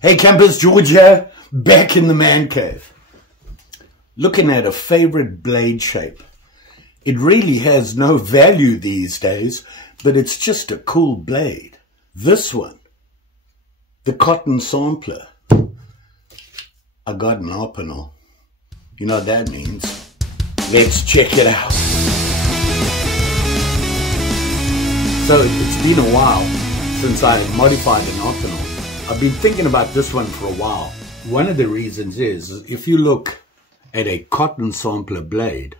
Hey campers, George here, back in the man cave. Looking at a favorite blade shape. It really has no value these days, but it's just a cool blade. This one, the cotton sampler. I got an Opinel. You know what that means. Let's check it out. So it's been a while since I modified an Opinel. I've been thinking about this one for a while. One of the reasons is, if you look at a cotton sampler blade,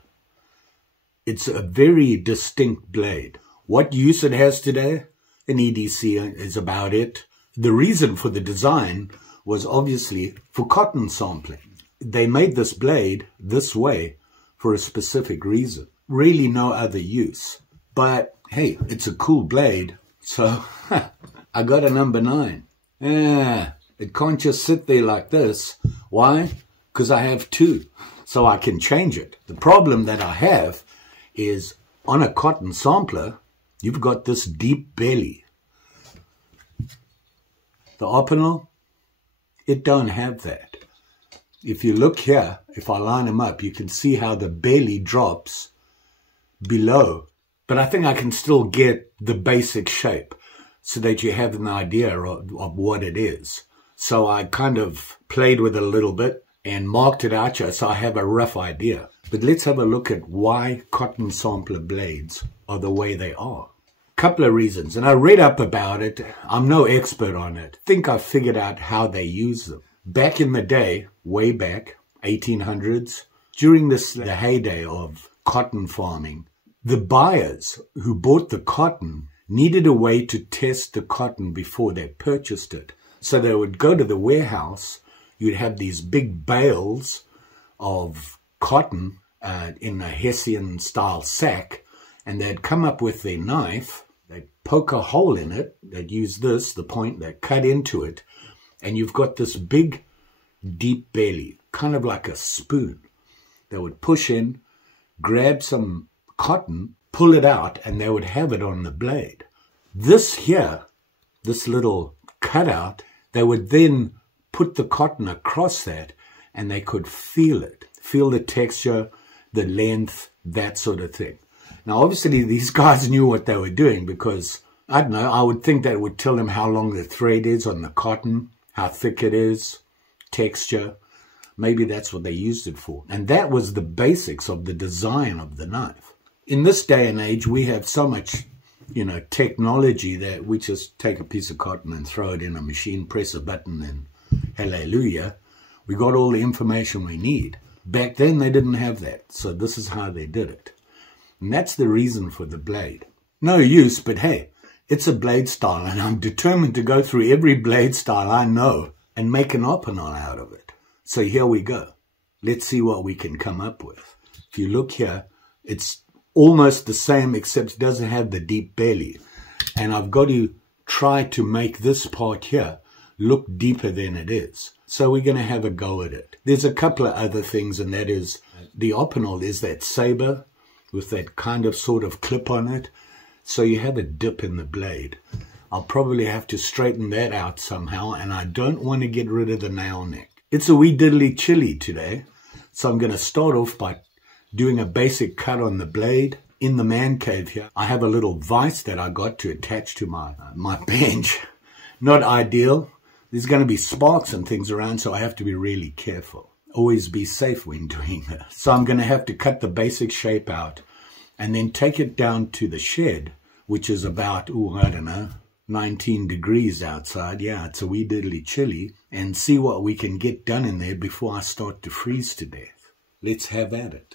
it's a very distinct blade. What use it has today, an EDC is about it. The reason for the design was obviously for cotton sampling. They made this blade this way for a specific reason. Really no other use. But hey, it's a cool blade, so I got a number 9. Yeah, it can't just sit there like this. Why? Because I have 2, so I can change it. The problem that I have is on a cotton sampler, you've got this deep belly. The Opinel, it don't have that. If you look here, if I line them up, you can see how the belly drops below. But I think I can still get the basic shape, so that you have an idea of what it is. So I kind of played with it a little bit and marked it out here so I have a rough idea. But let's have a look at why cotton sampler blades are the way they are. Couple of reasons, and I read up about it. I'm no expert on it. Think I figured out how they use them. Back in the day, way back, 1800s, during the heyday of cotton farming, the buyers who bought the cotton needed a way to test the cotton before they purchased it. So they would go to the warehouse, you'd have these big bales of cotton in a Hessian style sack, and they'd come up with their knife, they'd poke a hole in it, they'd use this, the point, they'd cut into it, and you've got this big deep belly, kind of like a spoon. They would push in, grab some cotton, pull it out, and they would have it on the blade. This here, this little cutout, they would then put the cotton across that, and they could feel it, feel the texture, the length, that sort of thing. Now obviously these guys knew what they were doing, because I don't know, I would think that would tell them how long the thread is on the cotton, how thick it is, texture. Maybe that's what they used it for. And that was the basics of the design of the knife. In this day and age, we have so much, technology that we just take a piece of cotton and throw it in a machine, press a button, and hallelujah, we got all the information we need. Back then, they didn't have that, so this is how they did it. And that's the reason for the blade. No use, but hey, it's a blade style, and I'm determined to go through every blade style I know and make an Opinel out of it. So here we go. Let's see what we can come up with. If you look here, it's almost the same, except it doesn't have the deep belly. And I've got to try to make this part here look deeper than it is. So we're going to have a go at it. There's a couple of other things, and that is the Opinel is that saber with that kind of sort of clip on it. So you have a dip in the blade. I'll probably have to straighten that out somehow, and I don't want to get rid of the nail neck. It's a wee diddly chilly today, so I'm going to start off by doing a basic cut on the blade. In the man cave here, I have a little vise that I got to attach to my bench. Not ideal. There's going to be sparks and things around, so I have to be really careful. Always be safe when doing that. So I'm going to have to cut the basic shape out and then take it down to the shed, which is about, I don't know, 19 degrees outside. Yeah, it's a wee diddly chilly, and see what we can get done in there before I start to freeze to death. Let's have at it.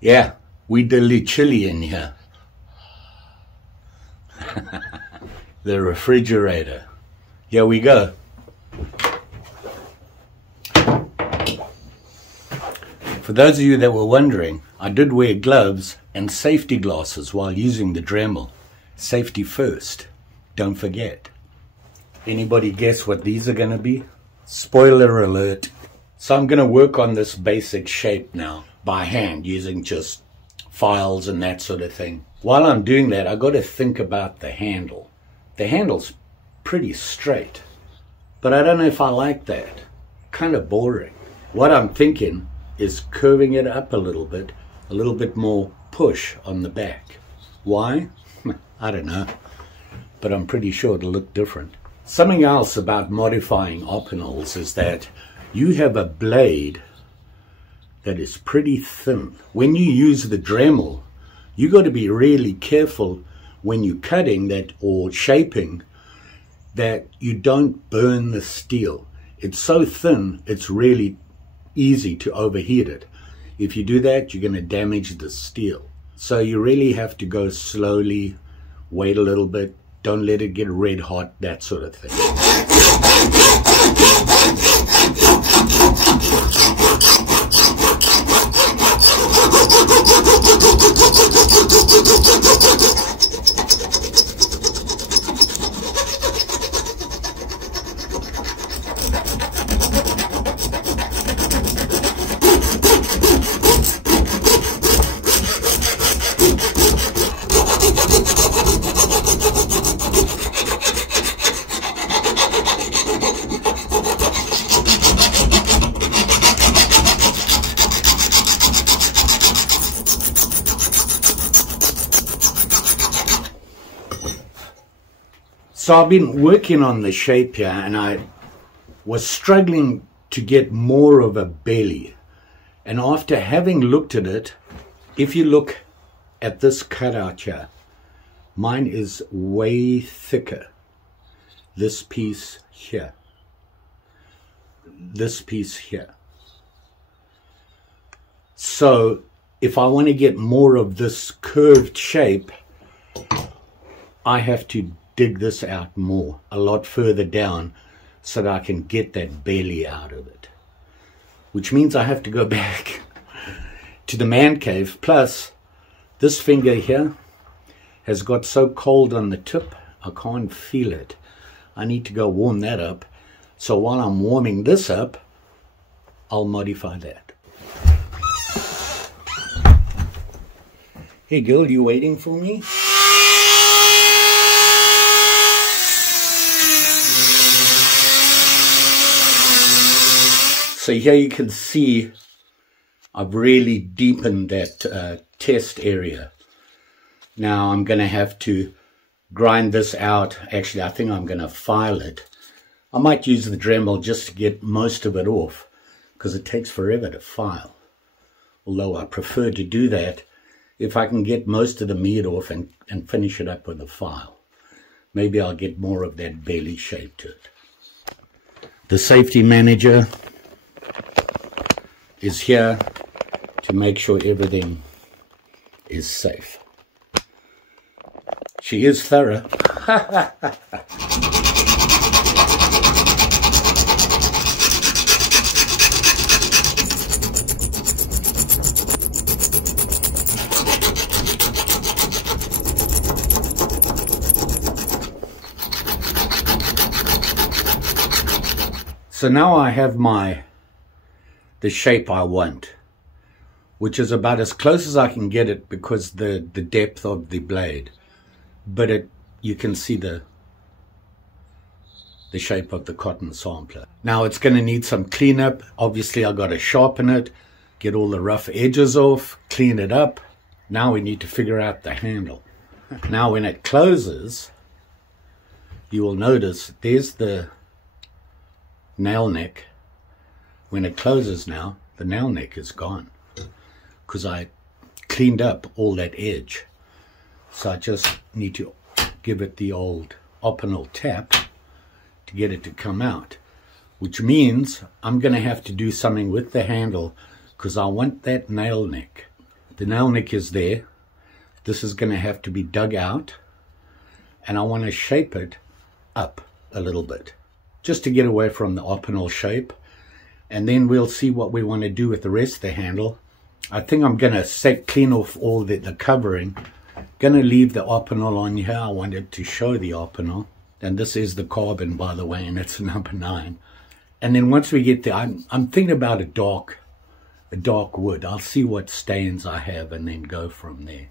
Yeah, we dilly chilly in here. The refrigerator. Here we go. For those of you that were wondering, I did wear gloves and safety glasses while using the Dremel. Safety first, don't forget. Anybody guess what these are going to be? Spoiler alert. So I'm going to work on this basic shape now by hand using just files and that sort of thing. While I'm doing that, I've got to think about the handle. The handle's pretty straight, but I don't know if I like that. Kind of boring. What I'm thinking is curving it up a little bit more push on the back. Why? I don't know, but I'm pretty sure it'll look different. Something else about modifying Opinels is that you have a blade that is pretty thin. When you use the Dremel, you got to be really careful when you're cutting that or shaping that you don't burn the steel. It's so thin, it's really easy to overheat it. If you do that, you're going to damage the steel. So you really have to go slowly, wait a little bit, don't let it get red hot, that sort of thing. So I've been working on the shape here, and I was struggling to get more of a belly. And after having looked at it, if you look at this cutout here, mine is way thicker. This piece here. This piece here. So if I want to get more of this curved shape, I have to dig this out more, a lot further down, so that I can get that belly out of it. Which means I have to go back to the man cave. Plus, this finger here has got so cold on the tip, I can't feel it. I need to go warm that up. So while I'm warming this up, I'll modify that. Hey girl, you waiting for me? So here you can see I've really deepened that test area. Now I'm going to have to grind this out. Actually, I think I'm going to file it. I might use the Dremel just to get most of it off, because it takes forever to file. Although I prefer to do that if I can get most of the meat off and finish it up with a file. Maybe I'll get more of that belly shape to it. The safety manager is here to make sure everything is safe. She is thorough. So now I have the shape I want, which is about as close as I can get it because the depth of the blade, but you can see the shape of the cotton sampler. Now it's going to need some cleanup. Obviously I got to sharpen it, get all the rough edges off, clean it up. Now we need to figure out the handle. Now when it closes, you will notice there's the nail neck. When it closes now, the nail neck is gone because I cleaned up all that edge. So I just need to give it the old Opinel tap to get it to come out, which means I'm going to have to do something with the handle because I want that nail neck. The nail neck is there. This is going to have to be dug out, and I want to shape it up a little bit just to get away from the Opinel shape, and then we'll see what we want to do with the rest of the handle. I think I'm going to clean off all the covering. Going to leave the Opinel on here. I wanted to show the Opinel, and this is the carbon, by the way, and it's number 9. And then once we get there, I'm thinking about a dark wood. I'll see what stains I have and then go from there.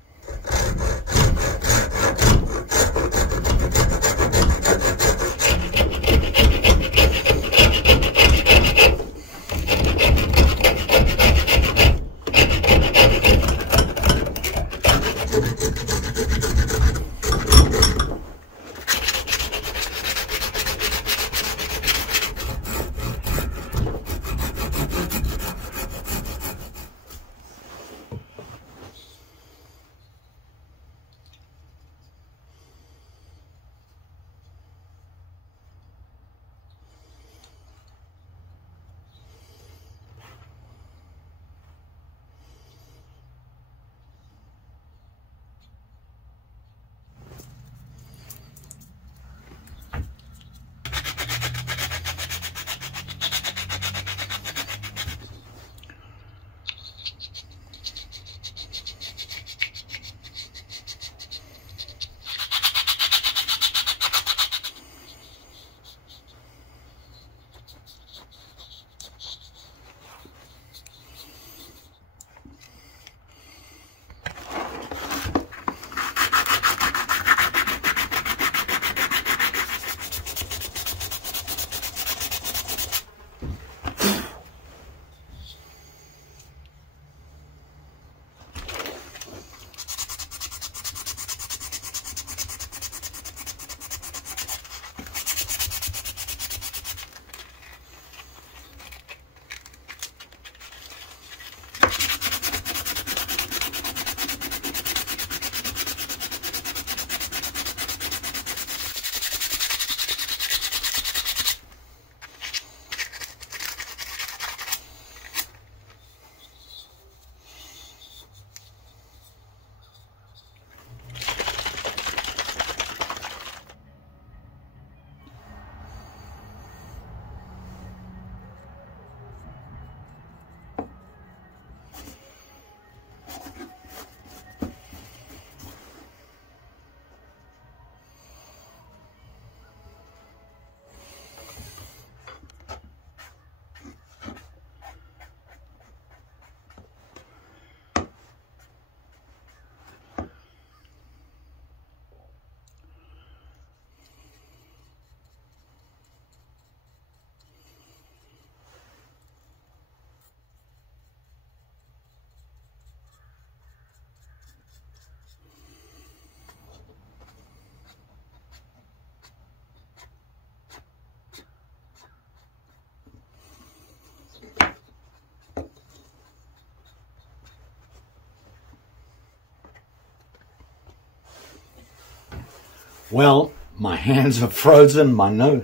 Well, my hands are frozen, my nose,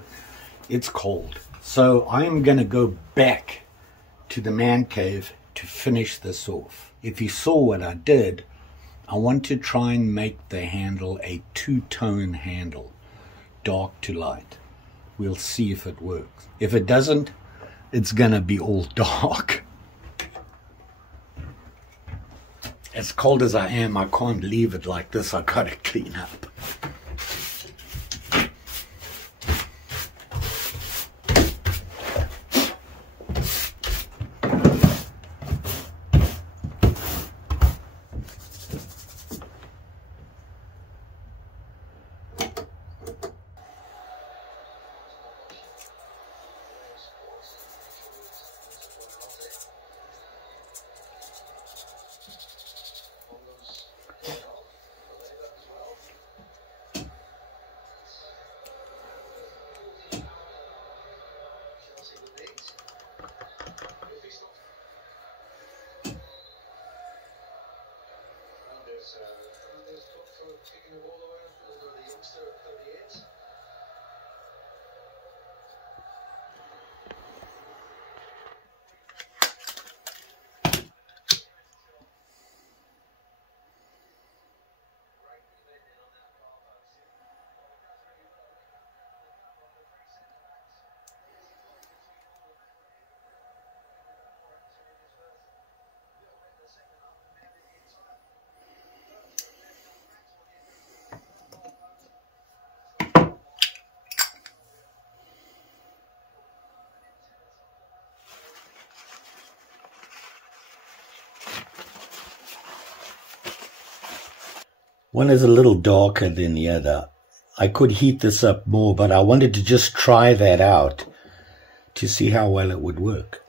it's cold. So I'm going to go back to the man cave to finish this off. If you saw what I did, I want to try and make the handle a two-tone handle, dark to light. We'll see if it works. If it doesn't, it's going to be all dark. As cold as I am, I can't leave it like this. I got to clean up. One is a little darker than the other. I could heat this up more, but I wanted to just try that out to see how well it would work.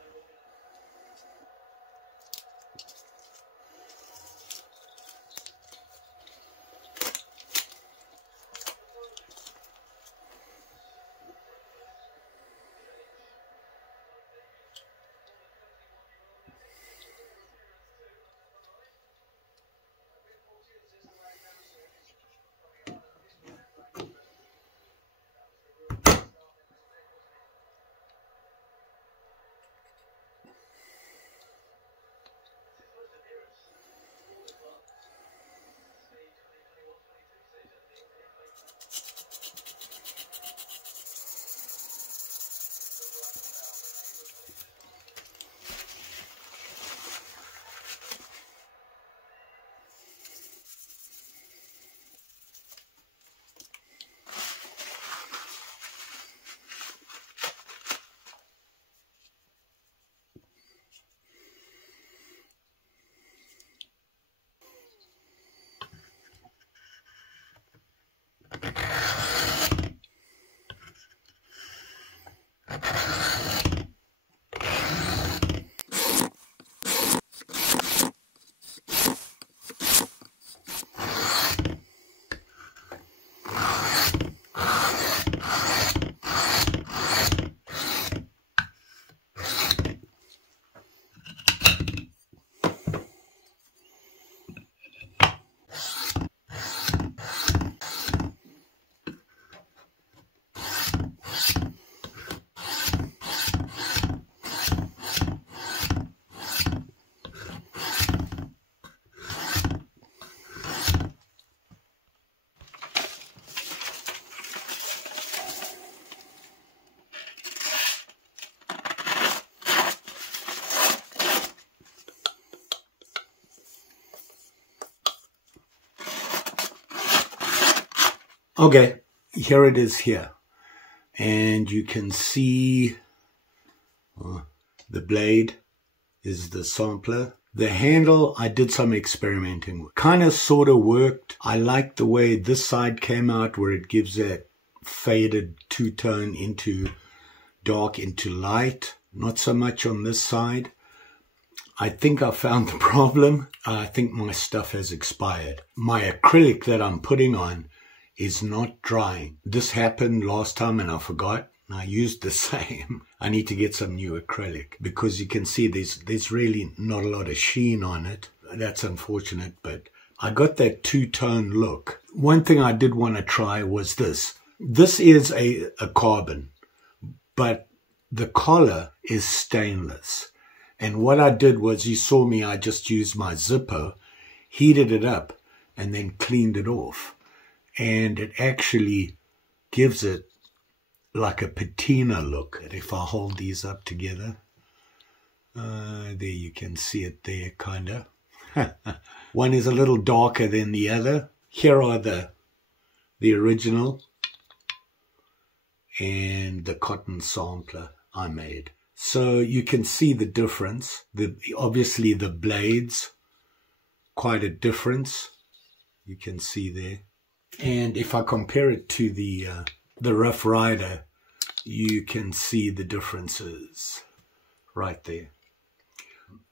Okay, here it is here. And you can see the blade is the sampler. The handle, I did some experimenting with. Kind of sort of worked. I like the way this side came out where it gives that faded two-tone into dark into light. Not so much on this side. I think I found the problem. I think my stuff has expired. My acrylic that I'm putting on is not drying. This happened last time and I forgot. I used the same. I need to get some new acrylic because you can see there's really not a lot of sheen on it. That's unfortunate, but I got that two-tone look. One thing I did want to try was this. This is a carbon, but the collar is stainless. And what I did was, you saw me, I just used my Zippo, heated it up, and then cleaned it off. And it actually gives it like a patina look. If I hold these up together, there you can see it there, kind of. One is a little darker than the other. Here are the original and the cotton sampler I made. So you can see the difference. Obviously the blades, quite a difference. You can see there. And if I compare it to the Rough Rider, you can see the differences right there.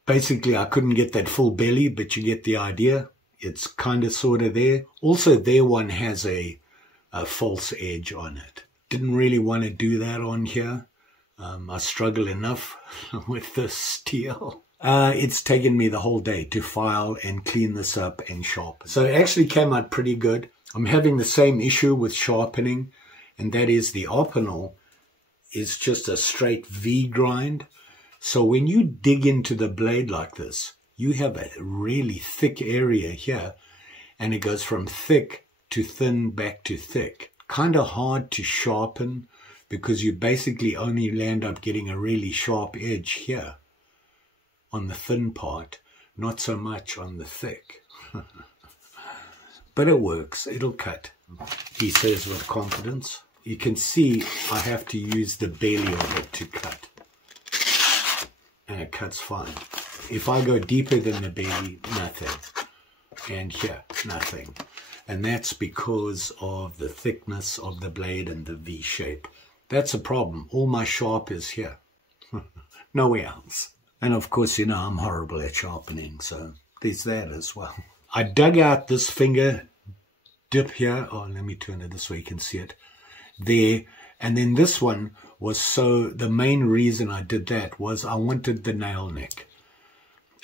Basically, I couldn't get that full belly, but you get the idea. It's kind of sort of there. Also, their one has a false edge on it. Didn't really want to do that on here. I struggle enough with this steel. It's taken me the whole day to file and clean this up and sharpen. So it actually came out pretty good. I'm having the same issue with sharpening, and that is the Opinel is just a straight V grind. So when you dig into the blade like this, you have a really thick area here, and it goes from thick to thin back to thick. Kind of hard to sharpen because you basically only land up getting a really sharp edge here on the thin part, not so much on the thick. But it works, it'll cut, he says with confidence. You can see I have to use the belly of it to cut. And it cuts fine. If I go deeper than the belly, nothing. And here, nothing. and that's because of the thickness of the blade and the V shape. That's a problem. All my sharp is here. Nowhere else. And of course, you know, I'm horrible at sharpening, so there's that as well. I dug out this finger dip here. Oh, let me turn it this way you can see it. There. And then this one was, so the main reason I did that was I wanted the nail neck.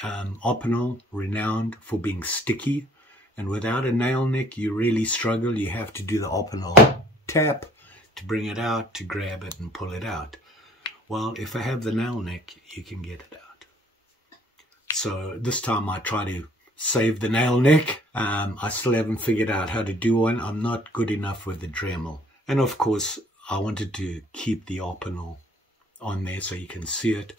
Opinel, renowned for being sticky. And without a nail neck, you really struggle. You have to do the Opinel tap to bring it out, to grab it and pull it out. Well, if I have the nail neck, you can get it out. So this time I try to save the nail neck. I still haven't figured out how to do one. I'm not good enough with the Dremel. And of course, I wanted to keep the Opinel on there so you can see it.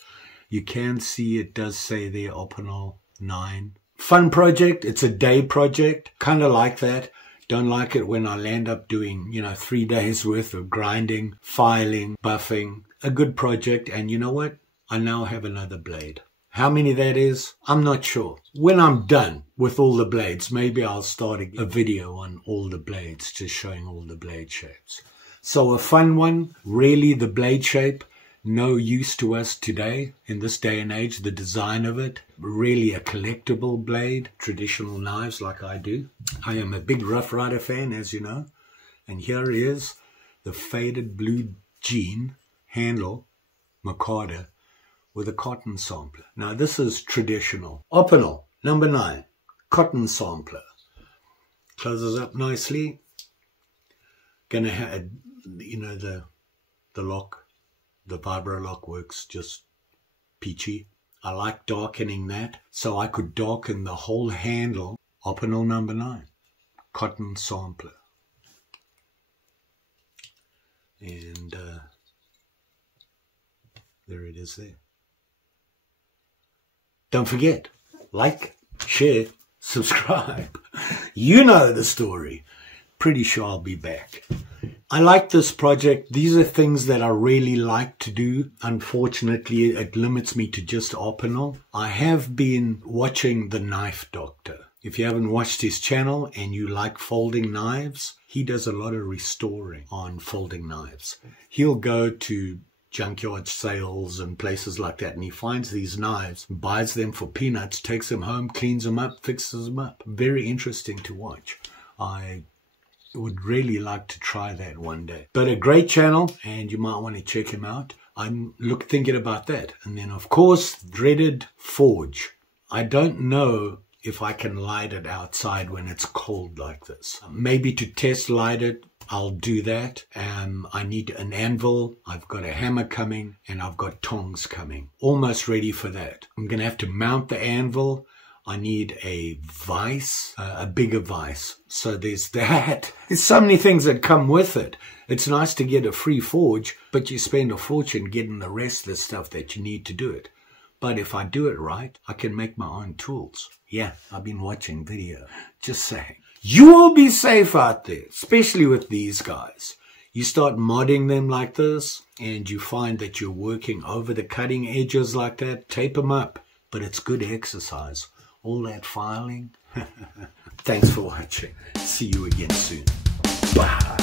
You can see it does say there Opinel 9. Fun project. It's a day project. Kind of like that. Don't like it when I land up doing, 3 days worth of grinding, filing, buffing. A good project. And you know what? I now have another blade. How many that is, I'm not sure. When I'm done with all the blades, maybe I'll start a video on all the blades, just showing all the blade shapes. So a fun one. Really, the blade shape, no use to us today, in this day and age, the design of it. Really a collectible blade, traditional knives like I do. I am a big Rough Rider fan, as you know. And here is the faded blue jean handle Mikado with a cotton sampler. Now this is traditional. Opinel, number 9, cotton sampler. Closes up nicely. Gonna have, the lock. The vibro lock works just peachy. I like darkening that, so I could darken the whole handle. Opinel number 9, cotton sampler. And there it is there. Don't forget, like, share, subscribe. You know the story. Pretty sure I'll be back. I like this project. These are things that I really like to do. Unfortunately, it limits me to just Opinel. I have been watching The Knife Doctor. If you haven't watched his channel and you like folding knives, he does a lot of restoring on folding knives. He'll go to junkyard sales and places like that, and he finds these knives, buys them for peanuts, takes them home, cleans them up, fixes them up. Very interesting to watch. I would really like to try that one day. But a great channel, and you might want to check him out. I'm thinking about that. And then, of course, dreaded forge. I don't know if I can light it outside when it's cold like this. Maybe to test light it, I'll do that. I need an anvil. I've got a hammer coming, and I've got tongs coming. Almost ready for that. I'm going to have to mount the anvil. I need a vise, a bigger vise. So there's that. There's so many things that come with it. It's nice to get a free forge, but you spend a fortune getting the rest of the stuff that you need to do it. But if I do it right, I can make my own tools. Yeah, I've been watching video. Just saying. You will be safe out there, especially with these guys. You start modding them like this, and you find that you're working over the cutting edges like that. Tape them up, but it's good exercise. All that filing. Thanks for watching. See you again soon. Bye.